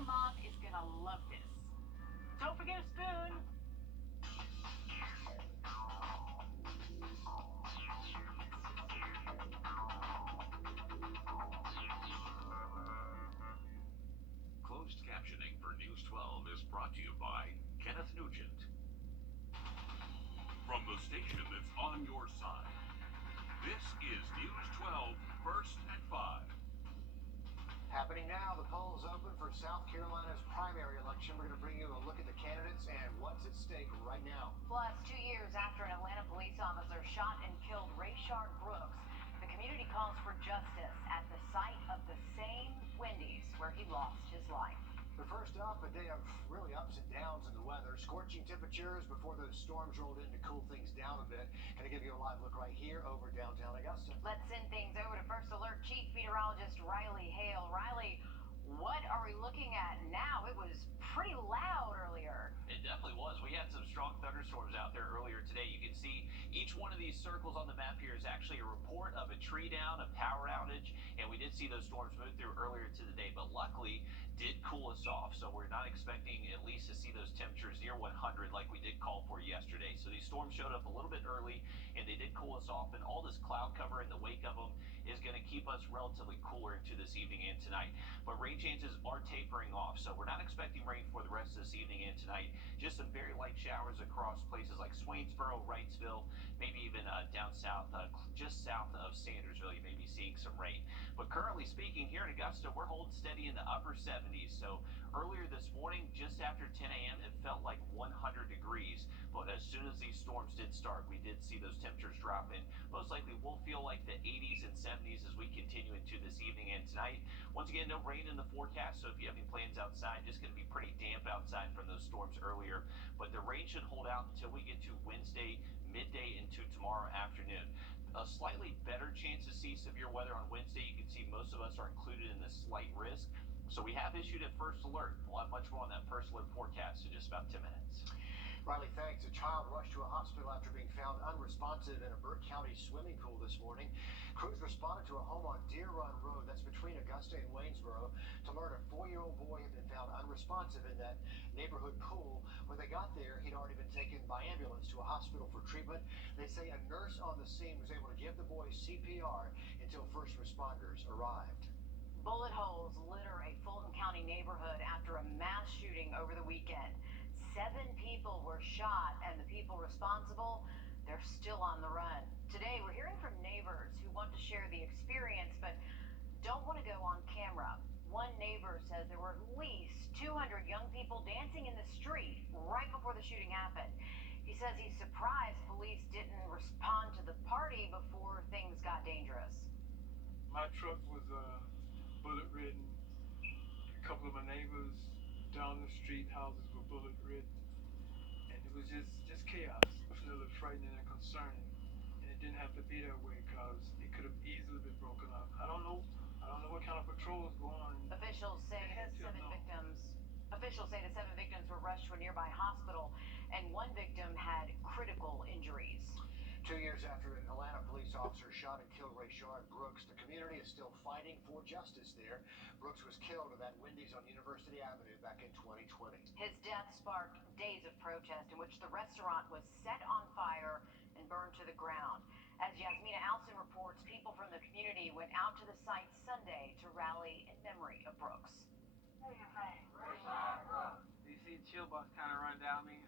your mom is gonna love this. Don't forget a spoon. Closed captioning for News 12 is brought to you by Kenneth Nugent. From the station that's on your side, this is News 12 First at 5. Happening now, the polls open for South Carolina's primary election. We're going to bring you a look at the candidates and what's at stake right now. Plus, 2 years after an Atlanta police officer shot and killed Rayshard Brooks, the community calls for justice at the site of the same Wendy's where he lost his life. But first up, a day of really ups and downs in the weather. Scorching temperatures before those storms rolled in to cool things down a bit. Going to give you a live look right here over downtown Augusta. Let's send things over to First Alert Chief Meteorologist Riley Hale. Riley, what are we looking at now? It was pretty loud earlier. It definitely was. We had some strong thunderstorms out there earlier today. You can see each one of these circles on the map here is actually a report of a tree down, a power outage, and we did see those storms move through earlier today, but luckily did cool us off, so we're not expecting at least to see those temperatures near 100 like we did call for yesterday. So these storms showed up a little bit early, and they did cool us off, and all this cloud cover in the wake of them is going to keep us relatively cooler into this evening and tonight. But rain chances are tapering off, so we're not expecting rain for the rest of this evening and tonight. Just some very light showers across places like Swainsboro, Wrightsville, maybe even down south, just south of Sandersville, you may be seeing some rain. But currently speaking, here in Augusta, we're holding steady in the upper 70s. So earlier this morning, just after 10 a.m., it felt like 100 degrees. But as soon as these storms did start, we did see those temperatures drop in. Most likely we'll feel like the 80s and 70s as we continue into this evening and tonight. Once again, no rain in the forecast, so if you have any plans outside, just going to be pretty damp outside from those storms earlier. But the rain should hold out until we get to Wednesday, midday into tomorrow afternoon. A slightly better chance to see severe weather on Wednesday. You can see most of us are included in the slight risk. So we have issued a first alert. We'll have much more on that first alert forecast in just about 10 minutes. Riley, thanks. A child rushed to a hospital after being found unresponsive in a Burke County swimming pool this morning. Crews responded to a home on Deer Run Road, that's between Augusta and Waynesboro, to learn a 4-year-old boy had been found unresponsive in that neighborhood pool. When they got there, he'd already been taken by ambulance to a hospital for treatment. They say a nurse on the scene was able to give the boy CPR until first responders arrived. Bullet holes litter a Fulton County neighborhood after a mass shooting over the weekend. 7 people were shot, and the people responsible, they're still on the run. Today, we're hearing from neighbors who want to share the experience, but don't want to go on camera. One neighbor says there were at least 200 young people dancing in the street right before the shooting happened. He says he's surprised police didn't respond to the party before things got dangerous. My truck was bullet-ridden. A couple of my neighbors down the street, houses were bullet-ridden. And it was just chaos. Definitely frightening and concerning. And it didn't have to be that way because it could have easily been broken up. I don't know what kind of patrol is going on. Officials say the 7 victims were rushed to a nearby hospital, and 1 victim had critical injuries. 2 years after an Atlanta police officer shot and killed Rayshard Brooks, the community is still fighting for justice there. Brooks was killed in that Wendy's on University Avenue back in 2020. His death sparked days of protest in which the restaurant was set on fire and burned to the ground. As Yasmina Alson reports, people from the community went out to the site Sunday to rally in memory of Brooks. You see the chill bumps kind of run down me.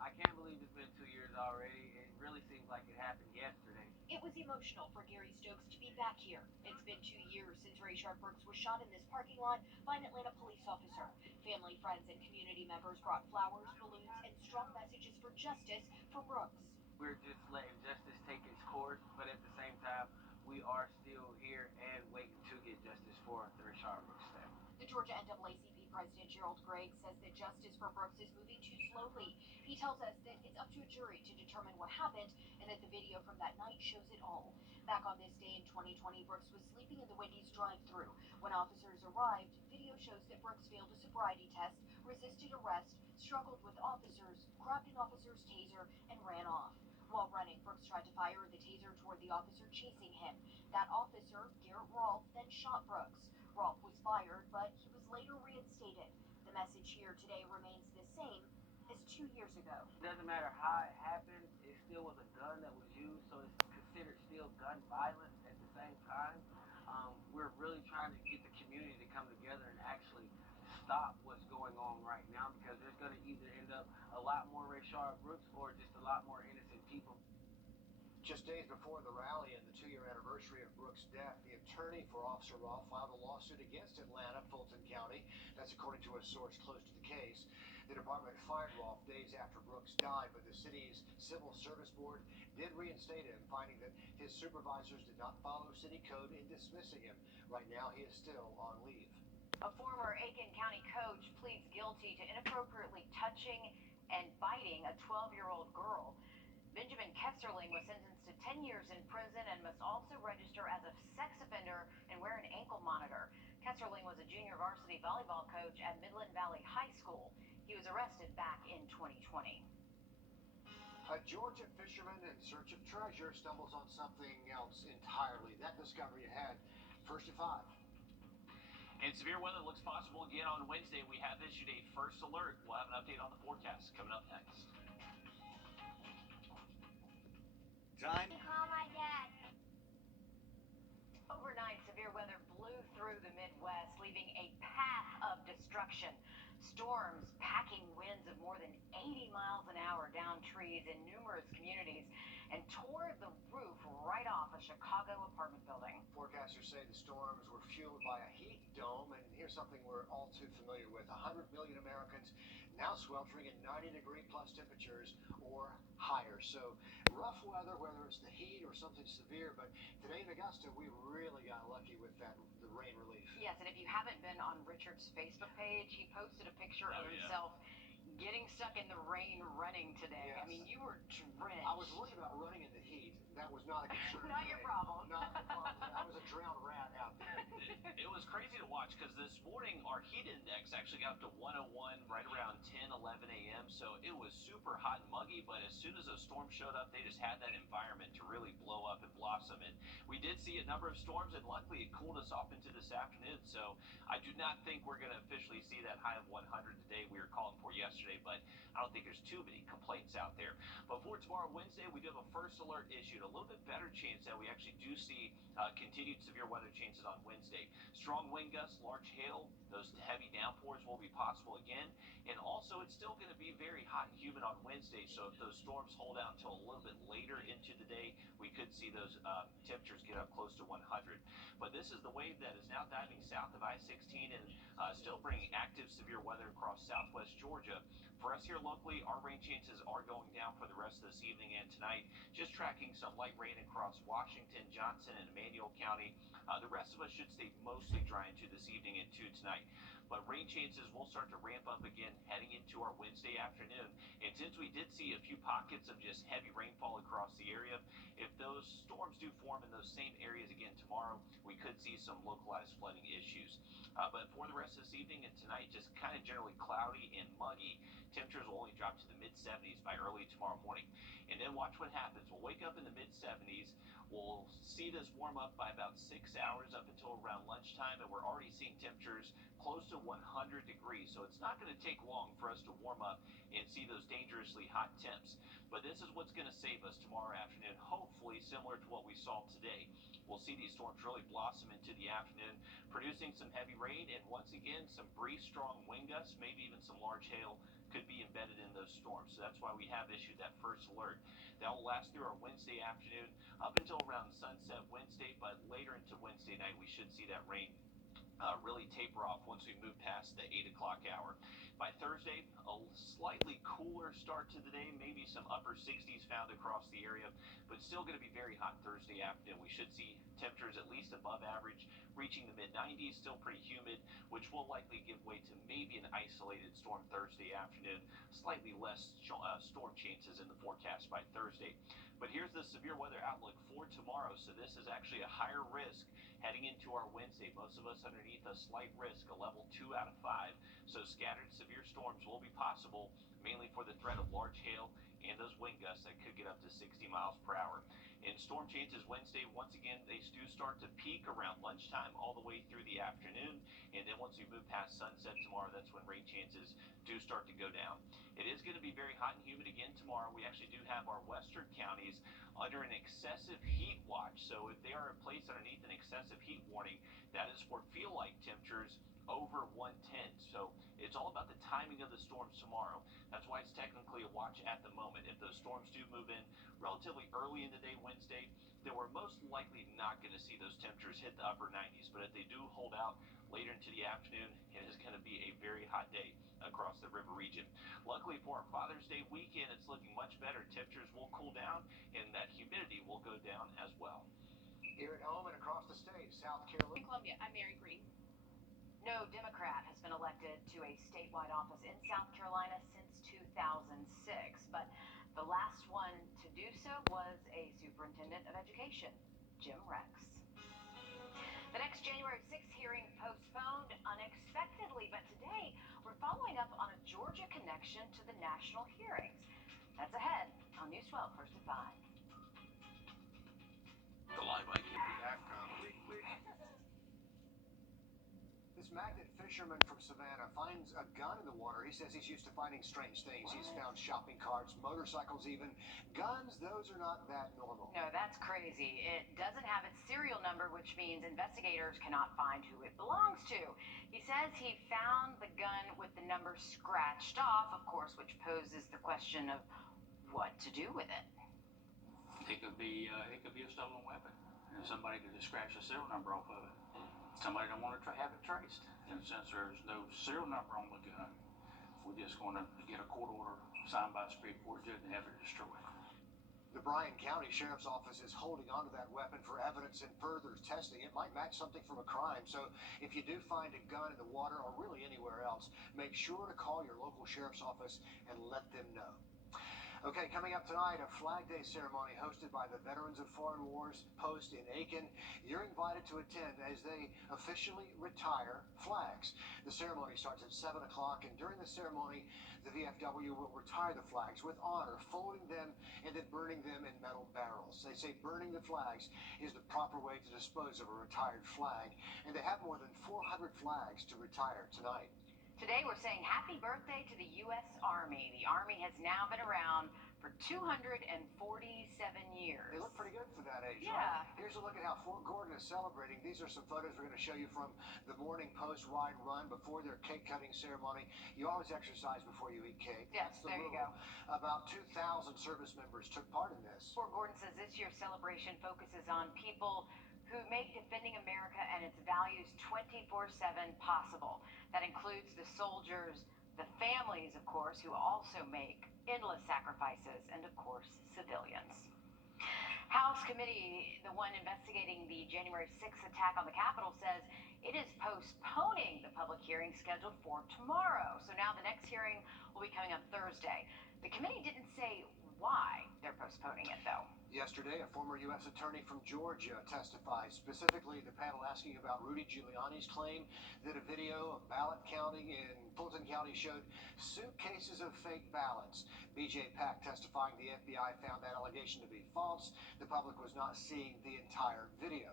I can't believe it's been 2 years already. It really seems like it happened yesterday. It was emotional for Gary Stokes to be back here. It's been 2 years since Rayshard Brooks was shot in this parking lot by an Atlanta police officer. Family, friends, and community members brought flowers, balloons, and strong messages for justice for Brooks. We're just letting justice take its course, but at the same time, we are still here and waiting to get justice for the Rayshard Brooks family. The Georgia NAACP President Gerald Gregg says that justice for Brooks is moving too slowly. He tells us that it's up to a jury to determine what happened and that the video from that night shows it all. Back on this day in 2020, Brooks was sleeping in the Wendy's drive-thru. When officers arrived, video shows that Brooks failed a sobriety test, resisted arrest, struggled with officers, grabbed an officer's taser, and ran off. While running, Brooks tried to fire the taser toward the officer chasing him. That officer, Garrett Rawl, then shot Brooks. Rolfe was fired, but he was later reinstated. The message here today remains the same as 2 years ago. It doesn't matter how it happened, it still was a gun that was used, so it's considered still gun violence at the same time. We're really trying to get the community to come together and actually stop what's going on right now, because there's going to either end up a lot more Rayshard Brooks or just a lot more innocent people. Just days before the rally and the 2-year anniversary of Brooks' death, the attorney for Officer Rolfe filed a lawsuit against Atlanta, Fulton County. That's according to a source close to the case. The department fired Rolfe days after Brooks died, but the city's Civil Service Board did reinstate him, finding that his supervisors did not follow city code in dismissing him. Right now, he is still on leave. A former Aiken County coach pleads guilty to inappropriately touching and biting a 12-year-old girl. Benjamin Kesserling was sentenced to 10 years in prison and must also register as a sex offender and wear an ankle monitor. Kesserling was a junior varsity volleyball coach at Midland Valley High School. He was arrested back in 2020. A Georgia fisherman in search of treasure stumbles on something else entirely. That discovery ahead. First at 5. And severe weather looks possible again on Wednesday. We have issued a first alert. We'll have an update on the forecast coming up next. Time. Call my dad. Overnight, severe weather blew through the Midwest, leaving a path of destruction. Storms packing winds of more than 80 miles an hour down trees in numerous communities and tore the roof right off a Chicago apartment building. Forecasters say the storms were fueled by a heat dome, and here's something we're all too familiar with. 100 million Americans now sweltering in 90-degree plus temperatures or higher. So rough weather, whether it's the heat or something severe, but today in Augusta, we really got lucky with the rain relief. Yes, and if you haven't been on Richard's Facebook page, he posted a picture of himself getting stuck in the rain running today. Yes. I mean, you were drenched. I was worried about running in the heat. That was not a concern. Not your problem. Not a problem. I was a drowned rat out there. It was crazy to watch because this morning our heat index actually got up to 101 right around 10, 11 a.m. So it was super hot and muggy, but as soon as those storms showed up, they just had that environment to really blow up and blossom. And we did see a number of storms, and luckily it cooled us off into this afternoon. So I do not think we're going to officially see that high of 100 today we were calling for yesterday, but I don't think there's too many complaints out there. But for tomorrow, Wednesday, we do have a first alert issued. A little bit better chance that we actually do see continued severe weather chances on Wednesday. Strong wind gusts, large hail, those heavy downpours will be possible again. And also, it's still going to be very hot and humid on Wednesday. So if those storms hold out until a little bit later into the day, we could see those temperatures get up close to 100. But this is the wave that is now diving south of I-16 and still bringing active severe weather across southwest Georgia. For us here locally, our rain chances are going down for the rest of this evening and tonight. Just tracking some light rain across Washington, Johnson, and Emmanuel County. The rest of us should stay mostly dry into this evening and to tonight. But rain chances will start to ramp up again heading into our Wednesday afternoon. And since we did see a few pockets of just heavy rainfall across the area, if those storms do form in those same areas again tomorrow, we could see some localized flooding issues. But for the rest of this evening and tonight, just kind of generally cloudy and muggy. Temperatures will only drop to the mid-70s by early tomorrow morning. And then watch what happens. We'll wake up in the mid-70s. We'll see this warm up by about 6 hours up until around lunchtime, and we're already seeing temperatures close to 100 degrees. So it's not going to take long for us to warm up and see those dangerously hot temps. But this is what's going to save us tomorrow afternoon, hopefully similar to what we saw today. We'll see these storms really blossom into the afternoon, producing some heavy rain and once again some brief strong wind gusts, maybe even some large hail could be embedded in those storms. So that's why we have issued that first alert. That will last through our Wednesday afternoon up until around sunset Wednesday, but later into Wednesday night we should see that rain really taper off once we move past the 8 o'clock hour. By Thursday, a slightly cooler start to the day, maybe some upper 60s found across the area, but still going to be very hot Thursday afternoon. We should see temperatures at least above average, reaching the mid-90s, still pretty humid, which will likely give way to maybe an isolated storm Thursday afternoon. Slightly less storm chances in the forecast by Thursday. But here's the severe weather outlook for tomorrow. So this is actually a higher risk heading into our Wednesday. Most of us underneath a slight risk, a level 2 out of 5. So scattered severe storms will be possible, mainly for the threat of large hail and those wind gusts that could get up to 60 miles per hour. And storm chances Wednesday, once again, they do start to peak around lunchtime all the way through the afternoon. And then once we move past sunset tomorrow, that's when rain chances do start to go down. It is going to be very hot and humid again tomorrow. We actually do have our western counties under an excessive heat watch. So if they are placed underneath an excessive heat warning, that is for feel-like temperatures over 110. So it's all about the timing of the storms tomorrow. That's why it's technically a watch at the moment. If those storms do move in relatively early in the day Wednesday, then we're most likely not going to see those temperatures hit the upper 90s. But if they do hold out later into the afternoon, it is going to be a very hot day across the river region. Luckily for our Father's Day weekend, it's looking much better. Temperatures will cool down and that humidity will go down as well. Here at home and across the state, South Carolina. In Columbia, I'm Mary Green. No Democrat has been elected to a statewide office in South Carolina since 2006, but the last one to do so was a superintendent of education, Jim Rex. The next January 6th hearing postponed unexpectedly, but today we're following up on a Georgia connection to the national hearings. That's ahead on News 12, first at 5. The live I can be back. This magnet fisherman from Savannah finds a gun in the water. He says he's used to finding strange things. He's found shopping carts, motorcycles even. Guns, those are not that normal. No, that's crazy. It doesn't have its serial number, which means investigators cannot find who it belongs to. He says he found the gun with the number scratched off, of course, which poses the question of what to do with it. It could be a stolen weapon, and somebody could just scratch the serial number off of it. Somebody don't want to have it traced, and since there's no serial number on the gun, we're just going to get a court order signed by the Superior Court judge and have it destroyed. The Bryan County Sheriff's Office is holding onto that weapon for evidence and further testing. It might match something from a crime. So if you do find a gun in the water or really anywhere else, make sure to call your local sheriff's office and let them know. Okay, coming up tonight, a Flag Day ceremony hosted by the Veterans of Foreign Wars post in Aiken. You're invited to attend as they officially retire flags. The ceremony starts at 7 o'clock, and during the ceremony, the VFW will retire the flags with honor, folding them and then burning them in metal barrels. They say burning the flags is the proper way to dispose of a retired flag, and they have more than 400 flags to retire tonight. Today we're saying happy birthday to the U.S. Army. The Army has now been around for 247 years. They look pretty good for that age, Yeah. right? Here's a look at how Fort Gordon is celebrating. These are some photos we're going to show you from the morning post ride run before their cake cutting ceremony. You always exercise before you eat cake. Yes, That's the there you rule. go. About 2,000 service members took part in this. Fort Gordon says this year's celebration focuses on people who make defending America and its values 24/7 possible. That includes the soldiers, the families, of course, who also make endless sacrifices, and, of course, civilians. House committee, the one investigating the January 6th attack on the Capitol, says it is postponing the public hearing scheduled for tomorrow. So now the next hearing will be coming up Thursday. The committee didn't say why they're postponing it, though. Yesterday, a former U.S. attorney from Georgia testified. Specifically, the panel asking about Rudy Giuliani's claim that a video of ballot counting in Fulton County showed suitcases of fake ballots. B.J. Pack testifying the FBI found that allegation to be false. The public was not seeing the entire video.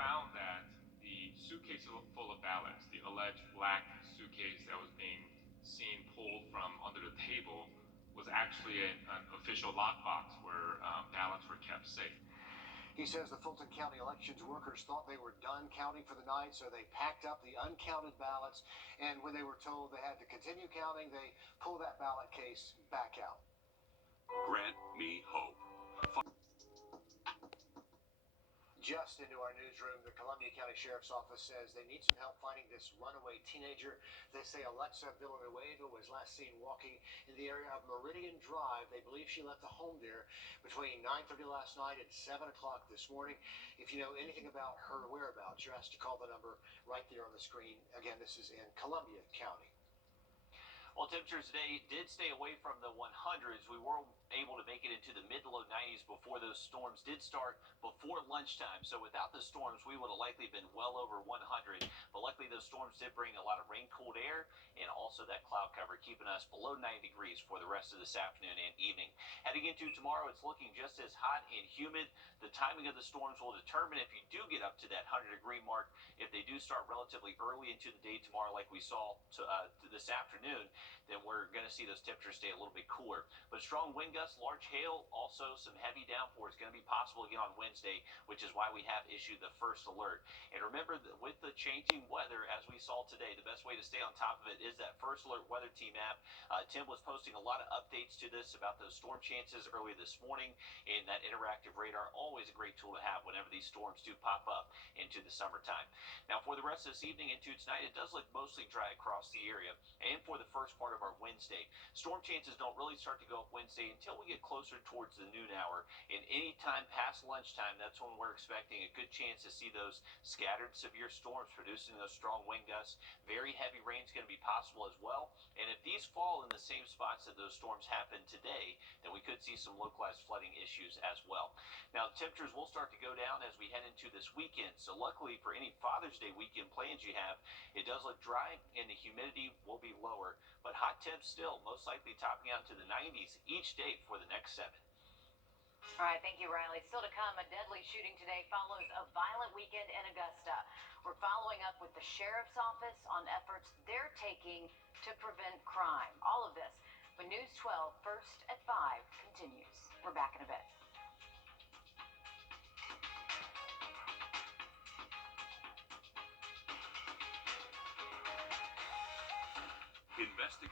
Found that the suitcase full of ballots, the alleged black suitcase that was being seen pulled from under the table, was actually an official lockbox where ballots were kept safe. He says the Fulton County elections workers thought they were done counting for the night, so they packed up the uncounted ballots, and when they were told they had to continue counting, they pulled that ballot case back out. Grant me hope. Just into our newsroom, the Columbia County Sheriff's Office says they need some help finding this runaway teenager. They say Alexa Villanueva was last seen walking in the area of Meridian Drive. They believe she left the home there between 9:30 last night and 7 o'clock this morning. If you know anything about her whereabouts, you're asked to call the number right there on the screen. Again, this is in Columbia County. Well, temperatures today did stay away from the 100s. We were able to make it into the mid to low 90s before those storms did start before lunchtime. So without the storms, we would have likely been well over 100. But luckily, those storms did bring a lot of rain-cooled air and also that cloud cloud cover, keeping us below 90 degrees for the rest of this afternoon and evening. Heading into tomorrow, it's looking just as hot and humid. The timing of the storms will determine if you do get up to that 100-degree mark. If they do start relatively early into the day tomorrow, like we saw to this afternoon, then we're going to see those temperatures stay a little bit cooler. But strong wind gusts, large hail, also some heavy downpours going to be possible again on Wednesday, which is why we have issued the first alert. And remember that with the changing weather, as we saw today, the best way to stay on top of it is that first alert weather team app. Tim was posting a lot of updates to this about those storm chances earlier this morning, and that interactive radar, always a great tool to have whenever these storms do pop up into the summertime. Now, for the rest of this evening into tonight, it does look mostly dry across the area. And for the first part of our Wednesday, storm chances don't really start to go up Wednesday until we get closer towards the noon hour. And any time past lunchtime, that's when we're expecting a good chance to see those scattered severe storms producing those strong wind gusts. Very heavy rain is going to be possible as well. And if these fall in the same spots that those storms happen today, then we could see some localized flooding issues as well. Now, temperatures will start to go down as we head into this weekend. So luckily for any Father's Day weekend plans you have, it does look dry and the humidity will be lower. But hot temps still most likely topping out to the 90s each day for the next 7. All right, thank you, Riley. Still to come, a deadly shooting today follows a violent weekend in Augusta. We're following up with the sheriff's office on efforts they're taking to prevent crime. All of this when News 12 First at 5 continues. We're back in a bit. Investigate